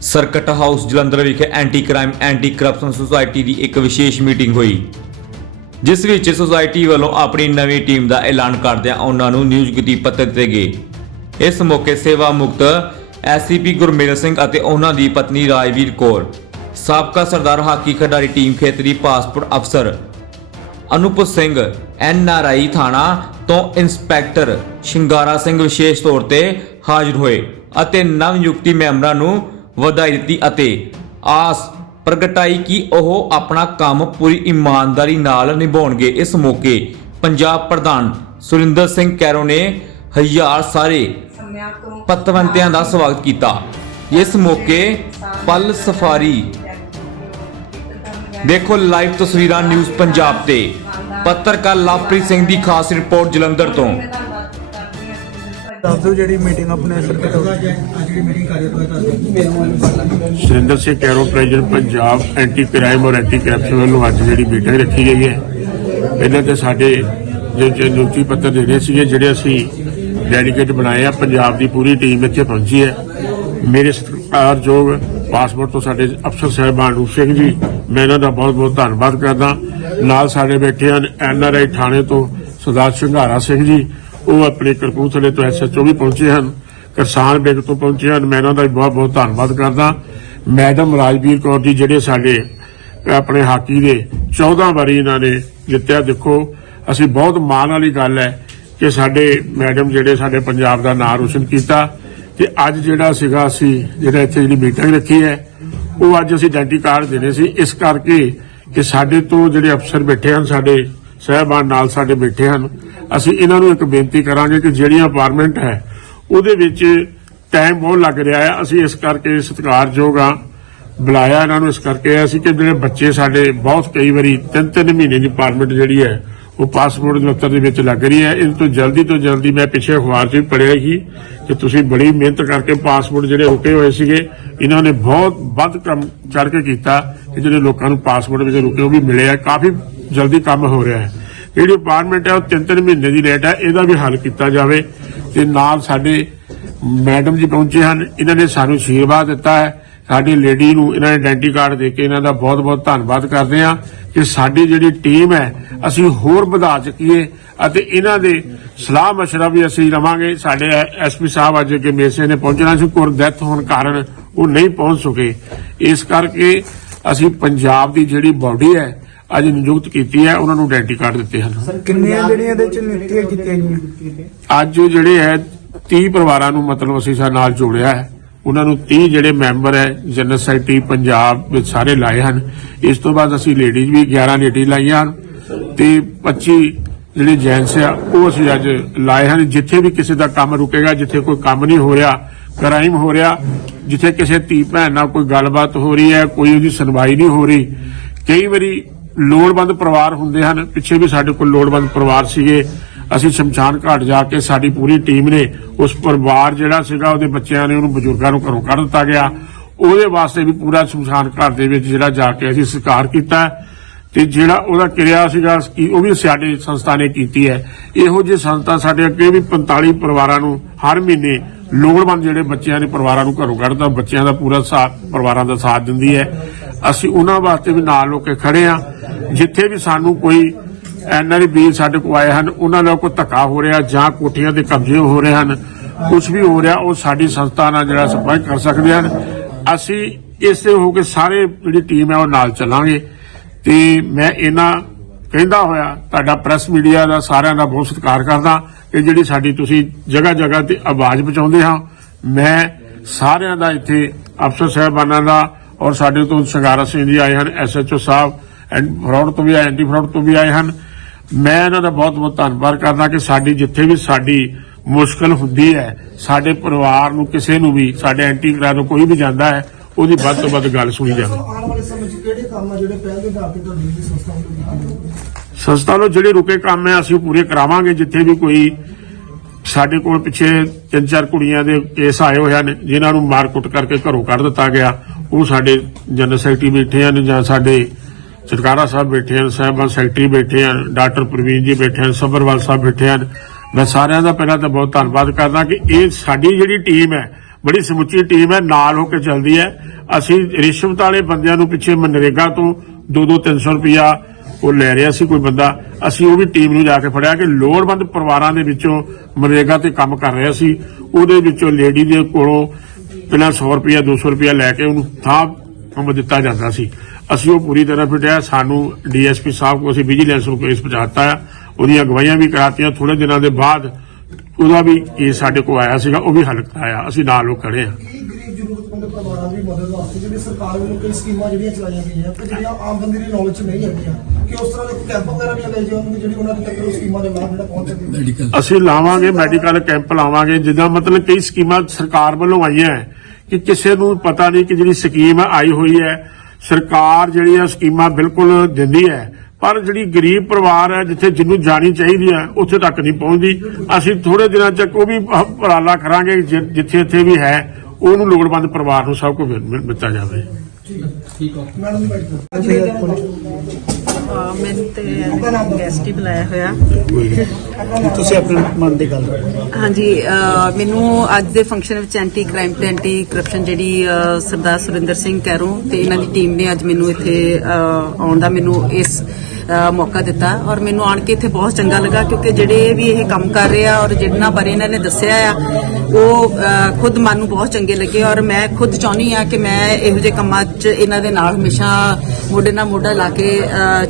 Circuit house Jalandhar ਵਿਖੇ anti crime anti corruption society ਦੀ ਇੱਕ ਵਿਸ਼ੇਸ਼ ਮੀਟਿੰਗ ਹੋਈ। ਜਿਸ ਵਿੱਚ ਸੁਸਾਇਟੀ ਵੱਲੋਂ ਆਪਣੀ ਨਵੀਂ ਟੀਮ ਦਾ ਐਲਾਨ ਕਰਦਿਆਂ ਉਹਨਾਂ ਨੂੰ ਨਿਊਜ਼ ਗਤੀ ਪੱਤਰ ਦਿੱਤੇ ਗਏ। ਇਸ ਮੌਕੇ ਸੇਵਾ ਮੁਕਤ ਐਸਸੀਪੀ ਗੁਰਮੇਲ ਸਿੰਘ ਅਤੇ ਉਹਨਾਂ ਦੀ ਪਤਨੀ ਰਾਜਵੀਰ ਕੌਰ, ਸਾਬਕਾ ਸਰਦਾਰ ਹਾਕੀ ਖਿਡਾਰੀ ਟੀਮ ਖੇਤਰੀ ਪਾਸਪੋਰਟ ਅਫਸਰ ਅਨੂਪ ਸਿੰਘ ਐਨਆਰਆਈ ਥਾਣਾ ਤੋਂ ਇੰਸਪੈਕਟਰ ਸ਼ਿੰਗਾਰਾ ਸਿੰਘ ਵਿਸ਼ੇਸ਼ ਤੌਰ ਤੇ ਹਾਜ਼ਰ ਹੋਏ ਅਤੇ ਨਵ ਨਿਯੁਕਤੀ ਮੈਂਬਰਾਂ ਨੂੰ ਵਧਾਈ ਦਿੱਤੀ ਅਤੇ ਆਸ ਪ੍ਰਗਟਾਈ ਕਿ ਉਹ ਆਪਣਾ ਕੰਮ ਪੂਰੀ ਇਮਾਨਦਾਰੀ ਨਾਲ ਨਿਭਾਉਣਗੇ। ਇਸ ਮੌਕੇ ਪੰਜਾਬ ਪ੍ਰਧਾਨ ਸੁਰਿੰਦਰ ਸਿੰਘ ਕੈਰੋ ਨੇ ਹਜ਼ਾਰ ਸਾਰੇ ਪਤਵੰਤਿਆਂ ਦਾ ਸਵਾਗਤ ਕੀਤਾ। ਇਸ ਮੌਕੇ ਪਲ ਸਫਾਰੀ ਦੇਖੋ ਲਾਈਵ ਤਸਵੀਰਾਂ ਨਿਊਜ਼ ਪੰਜਾਬ ਤੇ। ਪੱਤਰਕਾਰ ਲਵਪ੍ਰੀਤ ਸਿੰਘ ਦੀ ਖਾਸ ਰਿਪੋਰਟ ਜਲੰਧਰ ਤੋਂ। ਦੱਸ ਦਿਓ ਜਿਹੜੀ ਮੀਟਿੰਗ ਆਪਣੇ ਸਰਕਟ ਹੋ Surinder Singh Kairon president Punjab anti crime ਔਰ ਐਂਟੀ ਕਰਪਸ਼ਨ ਵੱਲੋਂ ਅੱਜ ਜਿਹੜੀ ਮੀਟਿੰਗ ਰੱਖੀ ਗਈ ਹੈ। ਇਹਨਾਂ ਤੇ ਸਾਡੇ ਜਿਹੜੇ ਨਿਯੁਕਤੀ ਪੱਤਰ ਦੇਣੇ ਸੀਗੇ, ਜਿਹੜੇ ਅਸੀਂ ਡੈਡੀਕੇਟ ਬਣਾਏ ਆ, ਪੰਜਾਬ ਦੀ ਪੂਰੀ ਟੀਮ ਇੱਥੇ ਪਹੁੰਚੀ ਹੈ। ਮੇਰੇ ਸਤਿਕਾਰਯੋਗ ਪਾਸਪੋਰਟ ਤੋਂ ਸਾਡੇ ਅਫਸਰ ਸਾਹਿਬਾਨ ਰੂਪ ਸਿੰਘ ਜੀ, ਮੈਂ ਇਹਨਾਂ ਦਾ ਬਹੁਤ ਬਹੁਤ ਧੰਨਵਾਦ ਕਰਦਾ। ਨਾਲ ਸਾਡੇ ਬੈਠੇ ਹਨ ਐਨਆਰਆਈ ਥਾਣੇ ਤੋਂ ਸਰਦਾਰ ਸਿੰਘਾਰਾ ਸਿੰਘ ਜੀ ਉਹ ਆਪਣੇ ਕਰਪੂਥਲੇ ਤੋਂ ਐਸਐਚਓ ਵੀ ਪਹੁੰਚੇ ਹਨ। ਕਿਸਾਨ ਬੈਂਕ ਤੋਂ ਪਹੁੰਚੇ ਹਨ। ਮੈਂ ਇਹਨਾਂ ਦਾ ਵੀ ਬਹੁਤ ਬਹੁਤ ਧੰਨਵਾਦ ਕਰਦਾ। ਮੈਡਮ ਰਾਜਵੀਰ ਕੌਰ ਜੀ ਜਿਹੜੇ ਸਾਡੇ, ਆਪਣੇ ਹਾਕੀ ਦੇ 14 ਵਾਰੀ ਇਹਨਾਂ ਨੇ ਜਿੱਤਿਆ। ਦੇਖੋ, ਅਸੀਂ ਬਹੁਤ ਮਾਣ ਵਾਲੀ ਗੱਲ ਹੈ ਕਿ ਸਾਡੇ ਮੈਡਮ ਜਿਹੜੇ ਸਾਡੇ ਪੰਜਾਬ ਦਾ ਨਾਮ ਰੋਸ਼ਨ ਕੀਤਾ ਤੇ ਅੱਜ ਜਿਹੜਾ ਸੀਗਾ ਅਸੀਂ ਜਿਹੜਾ ਇੱਥੇ ਜਿਹੜੀ ਮੀਟਿੰਗ ਰੱਖੀ ਹੈ, ਉਹ ਅੱਜ ਅਸੀਂ ਆਇਡੈਂਟੀ ਕਾਰਡ ਦੇਣੇ ਸੀ। ਇਸ ਕਰਕੇ ਕਿ ਸਾਡੇ ਤੋਂ ਜਿਹੜੇ ਅਫਸਰ ਬੈਠੇ ਹਨ, ਸਾਡੇ ਸਹਿਬਾਨ ਨਾਲ ਸਾਡੇ ਬੈਠੇ ਹਨ ਅਸੀਂ ਇਹਨਾਂ ਨੂੰ ਇੱਕ ਬੇਨਤੀ ਕਰਾਂਗੇ ਕਿ ਜਿਹੜੀਆਂ ਪਾਰਲੀਮੈਂਟ ਹੈ, ਉਹਦੇ ਵਿੱਚ ਟਾਈਮ ਬਹੁਤ ਲੱਗ ਰਿਹਾ ਹੈ। ਅਸੀਂ ਇਸ ਕਰਕੇ ਸਤਿਕਾਰਯੋਗ ਆ ਬੁਲਾਇਆ ਇਹਨਾਂ ਨੂੰ ਇਸ ਕਰਕੇ ਅਸੀਂ ਕਿ ਜਿਹੜੇ ਬੱਚੇ ਸਾਡੇ ਬਹੁਤ ਕਈ ਵਾਰੀ ਤਿੰਨ ਤਿੰਨ ਮਹੀਨੇ ਦੀ ਪਾਰਲੀਮੈਂਟ ਜਿਹੜੀ ਹੈ, ਉਹ ਪਾਸਪੋਰਟ ਦਫ਼ਤਰ ਦੇ ਵਿੱਚ ਲੱਗ ਰਹੀ ਹੈ। ਇਹ ਤੋਂ ਜਲਦੀ ਤੋਂ ਜਲਦੀ ਮੈਂ ਪਿੱਛੇ ਅਖਬਾਰ 'ਚ ਵੀ ਪੜ੍ਹਿਆ ਸੀ ਕਿ ਤੁਸੀਂ ਬੜੀ ਮਿਹਨਤ ਕਰਕੇ ਪਾਸਪੋਰਟ ਜਿਹੜੇ ਰੁਕੇ ਹੋਏ ਸੀਗੇ, ਇਹਨਾਂ ਨੇ ਬਹੁਤ ਵੱਧ ਕੰਮ ਚੜ ਕੇ ਕੀਤਾ ਕਿ ਜਿਹੜੇ ਲੋਕਾਂ ਨੂੰ ਪਾਸਪੋਰਟ ਵਿੱਚ ਰੁਕੇ ਉਹ ਵੀ ਮਿਲੇ ਆ। ਕਾਫੀ ਜਲਦੀ ਕੰਮ ਹੋ ਰਿਹਾ ਹੈ। ਜਿਹੜੀ ਡਿਪਾਰਟਮੈਂਟ ਹੈ ਉਹ ਤਿੰਨ ਤਿੰਨ ਮਹੀਨੇ ਦੀ ਲੇਟ ਹੈ ਇਹਦਾ ਵੀ ਹੱਲ ਕੀਤਾ ਜਾਵੇ ਤੇ ਨਾਲ ਸਾਡੇ ਮੈਡਮ ਜੀ ਪਹੁੰਚੇ ਹਨ ਇਹਨਾਂ ਨੇ ਸਾਨੂੰ ਆਸ਼ੀਰਵਾਦ ਦਿੱਤਾ ਹੈ ਸਾਡੀ ਲੇਡੀ ਨੂੰ ਇਹਨਾਂ ਨੇ ਆਇਡੈਂਟੀ ਕਾਰਡ ਦੇ ਕੇ ਇਹਨਾਂ ਦਾ ਬਹੁਤ-ਬਹੁਤ ਧੰਨਵਾਦ ਕਰਦੇ ਹਾਂ ਕਿ ਸਾਡੀ ਜਿਹੜੀ ਟੀਮ ਹੈ ਅਸੀਂ ਹੋਰ ਵਧਾ ਚੁੱਕੀਏ ਅਤੇ ਇਹਨਾਂ ਦੇ ਸਲਾਹ مشورہ ਵੀ ਅਸੀਂ ਲਵਾਂਗੇ ਸਾਡੇ ਐਸਪੀ ਸਾਹਿਬ ਅੱਜ ਕੇ ਮੇਸੇ ਨੇ ਪਹੁੰਚਣਾ ਸੀ ਕੋਰ ਡੈਥ ਹੋਣ ਕਾਰਨ ਉਹ ਨਹੀਂ ਪਹੁੰਚ ਸਕੇ ਇਸ ਕਰਕੇ ਅਸੀਂ ਪੰਜਾਬ ਦੀ ਜਿਹੜੀ ਬਾਡੀ ਹੈ ਅੱਜ ਨਿਯੁਕਤ ਕੀਤੀ ਹੈ ਉਹਨਾਂ ਨੂੰ ਆਇਡੈਂਟੀ ਕਾਰਡ ਦਿੱਤੇ ਹਨ। ਕਿੰਨੀਆਂ ਜਿਹੜੀਆਂ ਇਹਦੇ ਚ ਨਿਯੁਕਤੀਆਂ ਕੀਤੀਆਂ ਗਈਆਂ? ਅੱਜ ਜਿਹੜੇ ਹੈ 30 ਪਰਿਵਾਰਾਂ ਨੂੰ ਮਤਲਬ ਅਸੀਂ ਸਾਡੇ ਨਾਲ ਜੋੜਿਆ ਹੈ। ਉਹਨਾਂ ਨੂੰ 30 ਜਿਹੜੇ ਮੈਂਬਰ ਹੈ ਜਨਰਲ ਸੈਕਟਰੀ ਪੰਜਾਬ ਵਿੱਚ ਸਾਰੇ ਲਾਏ ਹਨ। ਇਸ ਤੋਂ ਬਾਅਦ ਅਸੀਂ ਲੇਡੀਜ਼ ਵੀ 11 ਲੇਡੀ ਲਾਈਆਂ ਹਨ ਤੇ 25 ਜਿਹੜੇ ਜੈਂਟਸ ਆ ਉਹ ਅਸੀਂ ਅੱਜ ਲਾਏ ਹਨ। ਜਿੱਥੇ ਵੀ ਕਿਸੇ ਦਾ ਕੰਮ ਰੁਕੇਗਾ ਜਿੱਥੇ ਕੋਈ ਕੰਮ ਨਹੀਂ ਹੋ ਰਿਹਾ ਕ੍ਰਾਈਮ ਹੋ ਰਿਹਾ ਜਿੱਥੇ ਕਿਸੇ ਧੀ ਭੈਣ ਨਾਲ ਕੋਈ ਗੱਲਬਾਤ ਹੋ ਰਹੀ ਹੈ ਕੋਈ ਉਹਦੀ ਸੁਣਵਾਈ ਨਹੀਂ ਹੋ ਰਹੀ ਕਈ ਵਾਰੀ ਲੋੜਵੰਦ ਪਰਿਵਾਰ ਹੁੰਦੇ ਹਨ। ਪਿੱਛੇ ਵੀ ਸਾਡੇ ਕੋਲ ਲੋੜਵੰਦ ਪਰਿਵਾਰ ਸੀਗੇ। ਅਸੀਂ ਸ਼ਮਸ਼ਾਨ ਘਾਟ ਜਾ ਕੇ ਸਾਡੀ ਪੂਰੀ ਟੀਮ ਨੇ ਉਸ ਪਰਿਵਾਰ ਜਿਹੜਾ ਸੀਗਾ, ਉਹਦੇ ਬੱਚਿਆਂ ਨੇ ਉਹਨੂੰ ਬਜ਼ੁਰਗਾਂ ਨੂੰ ਘਰੋਂ ਕੱਢ ਦਿੱਤਾ ਗਿਆ। ਉਹਦੇ ਵਾਸਤੇ ਵੀ ਪੂਰਾ ਸ਼ਮਸ਼ਾਨ ਘਾਟ ਦੇ ਵਿੱਚ ਜਿਹੜਾ ਜਾ ਕੇ ਅਸੀਂ ਸਤਿਕਾਰ ਕੀਤਾ। ਤੇ ਜਿਹੜਾ ਉਹਦਾ ਕਿਰਿਆ ਸੀਗਾ, ਕਿ ਉਹ ਵੀ ਸਾਡੇ ਸੰਸਥਾ ਨੇ ਕੀਤੀ ਹੈ। ਇਹੋ ਜਿਹੀ ਸੰਸਥਾ ਸਾਡੇ ਅੱਗੇ ਵੀ 45 ਪਰਿਵਾਰਾਂ ਨੂੰ ਹਰ ਮਹੀਨੇ ਲੋੜਵੰਦ ਜਿਹੜੇ ਬੱਚਿਆਂ ਦੇ ਪਰਿਵਾਰਾਂ ਨੂੰ ਘਰੋਂ ਕੱਢਦਾ ਬੱਚਿਆਂ ਦਾ ਪੂਰਾ ਸਾਥ, ਪਰਿਵਾਰਾਂ ਦਾ ਸਾਥ ਦਿੰਦੀ ਹੈ। ਅਸੀਂ ਉਹਨਾਂ ਵਾਸਤੇ ਵੀ ਨਾਲ ਹੋ ਕੇ ਖੜੇ ਆ ਜਿੱਥੇ ਵੀ ਸਾਨੂੰ ਕੋਈ ਐਨਆਰਈ ਵੀਰ ਸਾਡੇ ਕੋਲ ਆਏ ਹਨ, ਉਹਨਾਂ ਨਾਲ ਕੋਈ ਧੱਕਾ ਹੋ ਰਿਹਾ ਜਾਂ ਕੋਠੀਆਂ ਦੇ ਕਬਜ਼ੇ ਹੋ ਰਹੇ ਹਨ ਕੁਝ ਵੀ ਹੋ ਰਿਹਾ, ਉਹ ਸਾਡੀ ਸੰਸਥਾ ਨਾਲ ਜਿਹੜਾ ਸੰਪਰਕ ਕਰ ਸਕਦੇ ਹਨ। ਅਸੀਂ ਇਸੇ ਹੋ ਕੇ ਸਾਰੇ ਜਿਹੜੀ ਟੀਮ ਹੈ ਉਹ ਨਾਲ ਚੱਲਾਂਗੇ ਤੇ ਮੈਂ ਇਹਨਾਂ ਕਹਿੰਦਾ ਹੋਇਆ, ਤੁਹਾਡਾ ਪ੍ਰੈਸ ਮੀਡੀਆ ਦਾ ਸਾਰਿਆਂ ਦਾ ਬਹੁਤ ਸਤਿਕਾਰ ਕਰਦਾ ਕਿ ਜਿਹੜੀ ਸਾਡੀ ਤੁਸੀਂ ਜਗ੍ਹਾ ਜਗ੍ਹਾ ਤੇ ਆਵਾਜ਼ ਪਹੁੰਚਾਉਂਦੇ ਹਾਂ। ਮੈਂ ਸਾਰਿਆਂ ਦਾ ਇੱਥੇ ਅਫਸਰ ਸਾਹਿਬਾਨਾਂ ਦਾ ਔਰ ਸਾਡੇ ਤੋਂ ਸ਼ਿੰਗਾਰਾ ਸਿੰਘ ਜੀ ਆਏ ਹਨ ਐਸਐਚਓ ਸਾਹਿਬ ਫਰਾਡ ਤੋਂ ਵੀ ਆਏ ਐਂਟੀ ਫਰਾਡ ਤੋਂ ਵੀ ਆਏ ਹਨ। ਮੈਂ ਇਹਨਾਂ ਦਾ ਬਹੁਤ ਬਹੁਤ ਧੰਨਵਾਦ ਕਰਦਾ ਕਿ ਸਾਡੀ ਜਿੱਥੇ ਵੀ ਸਾਡੀ ਮੁਸ਼ਕਲ ਹੁੰਦੀ ਹੈ ਸਾਡੇ ਪਰਿਵਾਰ ਨੂੰ ਕਿਸੇ ਨੂੰ ਵੀ ਸਾਡੇ ਐਂਟੀ ਕਰਾ ਕੋਈ ਵੀ ਜਾਂਦਾ ਹੈ ਉਹਦੀ ਵੱਧ ਤੋਂ ਵੱਧ ਗੱਲ ਸੁਣੀ ਜਾਵੇ। ਆਉਣ ਵਾਲੇ ਸਮੇਂ 'ਚ ਕਿਹੜੇ ਕੰਮ ਆ ਜਿਹੜੇ ਪਹਿਲ ਦੇ ਆਧਾਰ ਤੇ ਤੁਹਾਡੀ ਜਿਹੜੀ ਸੰਸਥਾ ਨੂੰ ਜਿਹੜੇ ਰੁਕੇ ਕੰਮ ਹੈ ਅਸੀਂ ਪੂਰੇ ਕਰਾਵਾਂਗੇ। ਜਿੱਥੇ ਵੀ ਕੋਈ ਸਾਡੇ ਕੋਲ ਪਿੱਛੇ ਤਿੰਨ ਚਾਰ ਕੁੜੀਆਂ ਦੇ ਕੇਸ ਆਏ ਹੋਏ ਹਨ ਜਿਨ੍ਹਾਂ ਨੂੰ ਮਾਰ ਕੁੱਟ ਕਰਕੇ ਘਰੋਂ ਕੱਢ ਦਿੱਤਾ ਗਿਆ। ਉਹ ਸਾਡੇ ਜਨਰਲ ਸੈਕਟਰੀ ਬੈਠੇ ਹਨ ਜਾਂ ਸਾਡੇ ਸਰਕਾਰਾ ਸਾਹਿਬ ਬੈਠੇ ਹਨ, ਸਾਹਿਬਾਨ ਸੈਕਟਰੀ ਬੈਠੇ ਹਨ, ਡਾਕਟਰ ਪ੍ਰਵੀਨ ਜੀ ਬੈਠੇ ਹਨ ਸਬਰਵਾਲ ਸਾਹਿਬ ਬੈਠੇ ਹਨ। ਮੈਂ ਸਾਰਿਆਂ ਦਾ ਪਹਿਲਾਂ ਤਾਂ ਬਹੁਤ ਧੰਨਵਾਦ ਕਰਦਾ ਕਿ ਇਹ ਸਾਡੀ ਜਿਹੜੀ ਟੀਮ ਹੈ, ਬੜੀ ਸਮੁੱਚੀ ਟੀਮ ਹੈ, ਨਾਲ ਹੋ ਕੇ ਚੱਲਦੀ ਹੈ। ਅਸੀਂ ਰਿਸ਼ਵਤ ਵਾਲੇ ਬੰਦਿਆਂ ਨੂੰ ਪਿੱਛੇ ਮਨਰੇਗਾ ਤੋਂ 2-2 300 ਰੁਪਇਆ ਉਹ ਲੈ ਰਿਹਾ ਸੀ ਕੋਈ ਬੰਦਾ। ਅਸੀਂ ਉਹ ਵੀ ਟੀਮ ਨੂੰ ਜਾ ਕੇ ਫੜਿਆ ਕਿ ਲੋੜਵੰਦ ਪਰਿਵਾਰਾਂ ਦੇ ਵਿੱਚੋਂ ਮਨਰੇਗਾ ਤੇ ਕੰਮ ਕਰ ਰਿਹਾ ਸੀ। ਉਹਦੇ ਵਿੱਚੋਂ ਲੇਡੀ ਦੇ ਕੋਲੋਂ ਪਹਿਲਾਂ 100 ਰੁਪਇਆ 200 ਰੁਪਇਆ ਲੈ ਕੇ ਉਹਨੂੰ ਥਾਂ ਕੰਮ ਦਿੱਤਾ ਜਾਂਦਾ ਸੀ। ਅਸੀਂ ਉਹ ਪੂਰੀ ਤਰ੍ਹਾਂ ਫਿਟਿਆ। ਸਾਨੂੰ ਡੀਐਸਪੀ ਸਾਹਿਬ ਕੋਲ ਅਸੀਂ ਵਿਜੀਲੈਂਸ ਨੂੰ ਕੇਸ ਪਹੁੰਚਾਤਾ। ਆ ਉਹਦੀਆਂ ਗਵਾਹੀਆਂ ਵੀ ਕਰਾਤੀਆਂ। ਥੋੜੇ ਦਿਨਾਂ ਦੇ ਬਾਅਦ ਉਹਦਾ ਵੀ ਕੇਸ ਸਾਡੇ ਕੋਲ ਆਇਆ ਸੀਗਾ। ਉਹ ਵੀ ਹੱਲ ਕਰਾਇਆ। ਅਸੀਂ ਨਾਲ ਉਹ ਖੜੇ ਆ ਕੀ ਗਰੀਬ ਜ਼ਰੂਰਤਮੰਦ ਪਰਿਵਾਰਾਂ ਦੀ ਮਦਦ ਵਾਸਤੇ ਜਿਹੜੀ ਸਰਕਾਰ ਵੱਲੋਂ ਕਈ ਸਕੀਮਾਂ ਜਿਹੜੀਆਂ ਚਲਾਈਆਂ ਗਈਆਂ ਤੇ ਜਿਹੜੀਆਂ ਆਮ ਬੰਦੇ ਦੀ ਨੌਲੇਜ 'ਚ ਨਹੀਂ ਹੈਗੀਆਂ ਕਿ ਉਸ ਤਰ੍ਹਾਂ ਦੇ ਕੋਈ ਕੈਂਪ ਵਗੈਰਾ ਵੀ ਲਗਾਏ ਜਾਣਗੇ ਜਿਹੜੀ ਉਹਨਾਂ ਦੇ ਤੱਕ ਉਹ ਸਕੀਮਾਂ ਦੇ ਲਾਭ ਜਿਹੜਾ ਪਹੁੰਚ ਸਕੇ। ਅਸੀਂ ਲਾਵਾਂਗੇ ਮੈਡੀਕਲ ਕੈਂਪ ਲਾਵਾਂਗੇ ਜਿੱਦਾਂ ਮਤਲਬ ਕਈ ਸਕੀਮਾਂ ਸਰਕਾਰ ਵੱਲੋਂ ਆਈਆਂ ਹੈ ਕਿ ਕਿਸੇ ਨੂੰ ਪਤਾ ਨਹੀਂ ਕਿ ਜਿਹੜੀ ਸਕੀਮ ਆਈ ਹੋਈ ਹੈ ਸਰਕਾਰ ਜਿਹੜੀ ਆ ਸਕੀਮਾਂ ਬਿਲਕੁਲ ਦਿੰਦੀ ਹੈ ਪਰ ਜਿਹੜੀ ਗਰੀਬ ਪਰਿਵਾਰ ਹੈ ਜਿੱਥੇ ਜਿਹਨੂੰ ਜਾਣੀ ਚਾਹੀਦੀ ਹੈ ਉੱਥੇ ਤੱਕ ਨਹੀਂ ਪਹੁੰਚਦੀ। ਅਸੀਂ ਥੋੜੇ ਦਿਨਾਂ ਤੱਕ ਉਹ ਵੀ ਹ- ਉਪਰਾਲਾ ਕਰਾਂਗੇ ਜਿੱਥੇ ਇੱਥੇ ਵੀ ਹੈ ਉਹਨੂੰ ਲੋੜਵੰਦ ਪਰਿਵਾਰ ਨੂੰ ਸਭ ਕੁਝ ਦਿੱਤਾ ਜਾਵੇ। ਮੈਡਮ। ਮੈਨੂੰ ਤੇ ਗੈਸਟ ਹੀ ਬੁਲਾਇਆ ਹੋਇਆ। ਤੁਸੀਂ ਆਪਣੇ ਮਨ ਦੀ ਗੱਲ ਹਾਂਜੀ ਅਹ ਮੈਨੂੰ ਅੱਜ ਦੇ ਫੰਕਸ਼ਨ ਵਿੱਚ ਐਂਟੀ ਕ੍ਰਾਈਮ ਤੇ ਐਂਟੀ ਕਰਪਸ਼ਨ ਜਿਹੜੀ ਅਹ ਸਰਦਾਰ ਸੁਰਿੰਦਰ ਸਿੰਘ ਕੈਰੋਂ ਤੇ ਇਹਨਾਂ ਦੀ ਟੀਮ ਨੇ ਅੱਜ ਮੈਨੂੰ ਇੱਥੇ ਅਹ ਆਉਣ ਦਾ ਮੈਨੂੰ ਇਸ ਮੌਕਾ ਦਿੱਤਾ ਔਰ ਮੈਨੂੰ ਆਣ ਕੇ ਇੱਥੇ ਬਹੁਤ ਚੰਗਾ ਲੱਗਾ ਕਿਉਂਕਿ ਜਿਹੜੇ ਵੀ ਇਹ ਕੰਮ ਕਰ ਰਹੇ ਆ ਔਰ ਜਿੰਨਾ ਬਾਰੇ ਇਹਨਾਂ ਨੇ ਦੱਸਿਆ ਆ, ਉਹ ਖੁਦ ਮਨ ਨੂੰ ਬਹੁਤ ਚੰਗੇ ਲੱਗੇ ਔਰ ਮੈਂ ਖੁਦ ਚਾਹੁੰਦੀ ਆ ਕਿ ਮੈਂ ਇਹੋ ਜਿਹੇ ਕੰਮਾਂ 'ਚ ਇਹਨਾਂ ਦੇ ਨਾਲ ਹਮੇਸ਼ਾ ਮੋਢੇ ਨਾਲ ਮੋਢਾ ਲਾ ਕੇ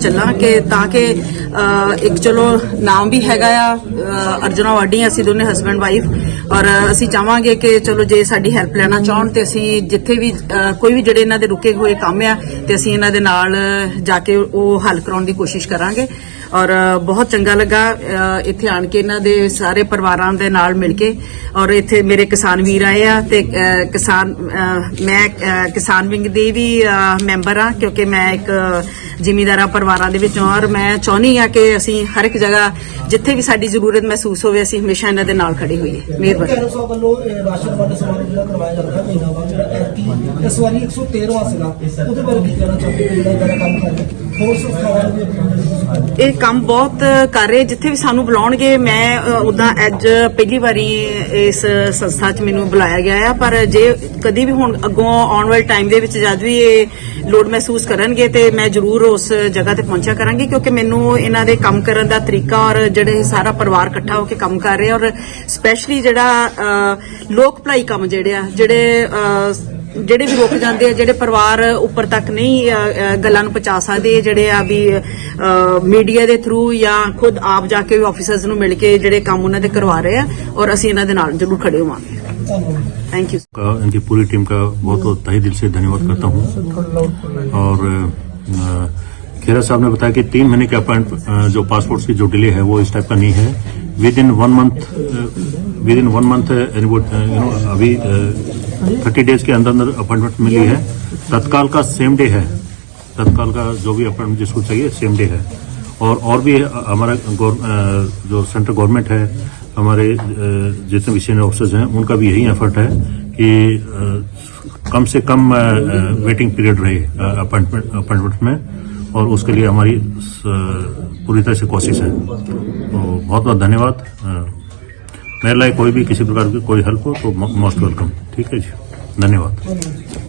ਚੱਲਾਂ ਕਿ ਤਾਂ ਕਿ ਇੱਕ ਚਲੋ ਨਾਮ ਵੀ ਹੈਗਾ ਆ ਅਹ ਅਰਜੁਨਾ ਵਾਡੀ ਅਸੀਂ ਦੋਨੇ ਹਸਬੰਡ ਵਾਈਫ ਔਰ ਅਸੀਂ ਚਾਹਾਂਗੇ ਕਿ ਚਲੋ ਜੇ ਸਾਡੀ ਹੈਲਪ ਲੈਣਾ ਚਾਹਣ ਤੇ ਅਸੀਂ ਜਿੱਥੇ ਵੀ ਕੋਈ ਵੀ ਜਿਹੜੇ ਇਹਨਾਂ ਦੇ ਰੁਕੇ ਹੋਏ ਕੰਮ ਆ ਤੇ ਅਸੀਂ ਇਹਨਾਂ ਦੇ ਨਾਲ ਜਾ ਕੇ ਉਹ ਹੱਲ ਕਰਾਉਣ ਦੀ ਕੋਸ਼ਿਸ਼ ਕੋਸ਼ਿਸ਼ ਕਰਾਂਗੇ। ਔਰ ਬਹੁਤ ਚੰਗਾ ਲੱਗਾ ਇੱਥੇ ਆਣ ਕੇ ਇਹਨਾਂ ਦੇ ਸਾਰੇ ਪਰਿਵਾਰਾਂ ਦੇ ਨਾਲ ਮਿਲ ਕੇ। ਔਰ ਇੱਥੇ ਮੇਰੇ ਕਿਸਾਨ ਵੀਰ ਆਏ ਆ ਤੇ ਕਿਸਾਨ ਮੈਂ ਕਿਸਾਨ ਵਿੰਗ ਦੀ ਵੀ ਮੈਂਬਰ ਆ, ਕਿਉਂਕਿ ਮੈਂ ਇੱਕ ਜ਼ਿਮੀਂਦਾਰਾਂ ਪਰਿਵਾਰਾਂ ਦੇ ਵਿੱਚੋਂ ਔਰ ਮੈਂ ਚਾਹੁੰਦੀ ਆ ਕਿ ਅਸੀਂ ਹਰ ਇੱਕ ਜਗ੍ਹਾ, ਜਿੱਥੇ ਵੀ ਸਾਡੀ ਜ਼ਰੂਰਤ ਮਹਿਸੂਸ ਹੋਵੇ, ਅਸੀਂ ਹਮੇਸ਼ਾ ਇਹਨਾਂ ਦੇ ਨਾਲ ਖੜੇ ਹੋਈਏ। ਮਿਹਰਬਾਨੀ ਕੈਰੋ ਇਹ ਇਸ ਵਾਰੀ 113ਵਾਂ ਸੀਗਾ। ਉਹਦੇ ਬਾਰੇ ਕੀ ਕਹਿਣਾ ਚਾਹੁੰਦੇ ਹੋ ਜਿਹੜਾ ਇਹਦਾ ਕੰਮ ਕਰ ਰਹੇ। ਹੋਰ ਸੰਸਥਾਵਾਂ ਨੂੰ ਵੀ appeal ਇਹ ਕੰਮ ਬਹੁਤ ਕਰ ਰਹੇ। ਜਿੱਥੇ ਵੀ ਸਾਨੂੰ ਬੁਲਾਉਣਗੇ, ਮੈਂ ਉਦਾਂ ਅੱਜ ਪਹਿਲੀ ਵਾਰੀ ਇਸ ਸੰਸਥਾ 'ਚ ਮੈਨੂੰ ਬੁਲਾਇਆ ਗਿਆ ਆ। ਪਰ ਜੇ ਕਦੀ ਵੀ ਹੁਣ ਅੱਗੋਂ ਆਉਣ ਵਾਲੇ ਟਾਈਮ ਦੇ ਵਿੱਚ ਜਦ ਵੀ ਇਹ ਲੋੜ ਮਹਿਸੂਸ ਕਰਨਗੇ ਤੇ ਮੈਂ ਜ਼ਰੂਰ ਉਸ ਜਗ੍ਹਾ ਤੇ ਪਹੁੰਚਿਆ ਕਰਾਂਗੀ, ਕਿਉਂਕਿ ਮੈਨੂੰ ਇਹਨਾਂ ਦੇ ਕੰਮ ਕਰਨ ਦਾ ਤਰੀਕਾ ਔਰ ਜਿਹੜੇ ਸਾਰਾ ਪਰਿਵਾਰ ਇਕੱਠਾ ਹੋ ਕੇ ਕੰਮ ਕਰ ਰਿਹਾ ਔਰ ਸਪੈਸ਼ਲੀ ਜਿਹੜਾ ਲੋਕ ਭਲਾਈ ਕੰਮ ਜਿਹੜੇ ਆ, ਜਿਹੜੇ ਜਿਹੜੇ ਵੀ ਰੁਕ ਜਾਂਦੇ ਆ, ਜਿਹੜੇ ਪਰਿਵਾਰ ਉੱਪਰ ਤੱਕ ਨਹੀਂ ਗੱਲਾਂ ਨੂੰ ਪਹੁੰਚਾ ਸਕਦੇ, ਜਿਹੜੇ ਆ ਵੀ ਮੀਡੀਆ ਦੇ ਥਰੂ ਜਾਂ ਖੁਦ ਆਪ ਜਾ ਕੇ ਵੀ ਆਫੀਸਰਸ ਨੂੰ ਮਿਲ ਕੇ ਜਿਹੜੇ ਕੰਮ ਉਹਨਾਂ ਦੇ ਕਰਵਾ ਰਹੇ ਆ ਔਰ ਅਸੀਂ ਇਹਨਾਂ ਦੇ ਨਾਲ ਜ਼ਰੂਰ ਖੜੇ ਹੋਵਾਂਗੇ। थैंक यू का, इनकी पूरी टीम का बहुत बहुत तहे दिल से धन्यवाद करता हूँ। और खेरा साहब ने बताया कि तीन महीने के अपॉइंट जो पासपोर्ट की जो डिले है, वो इस टाइप का नहीं है। With in one month with in one month you know अभी थर्टी डेज़ के अंदर अंदर अपॉइंटमेंट मिली है। तत्काल का सेम डे है। तत्काल का जो भी अपॉइंटमेंट जिसको चाहिए सेम डे है। और और भी हमारा जो सेंट्रल गवर्नमेंट है हमारे जितने भी सीनियर ऑफिसर्स हैं, उनका भी यही एफर्ट है कि कम से कम वेटिंग पीरियड रहे अपॉइंटमेंट अपॉइंटमेंट में, और उसके लिए हमारी पूरी तरह से कोशिश है। तो बहुत बहुत धन्यवाद। मेरे लायक कोई भी किसी प्रकार की कोई हेल्प हो तो मोस्ट वेलकम ठीक है जी? धन्यवाद।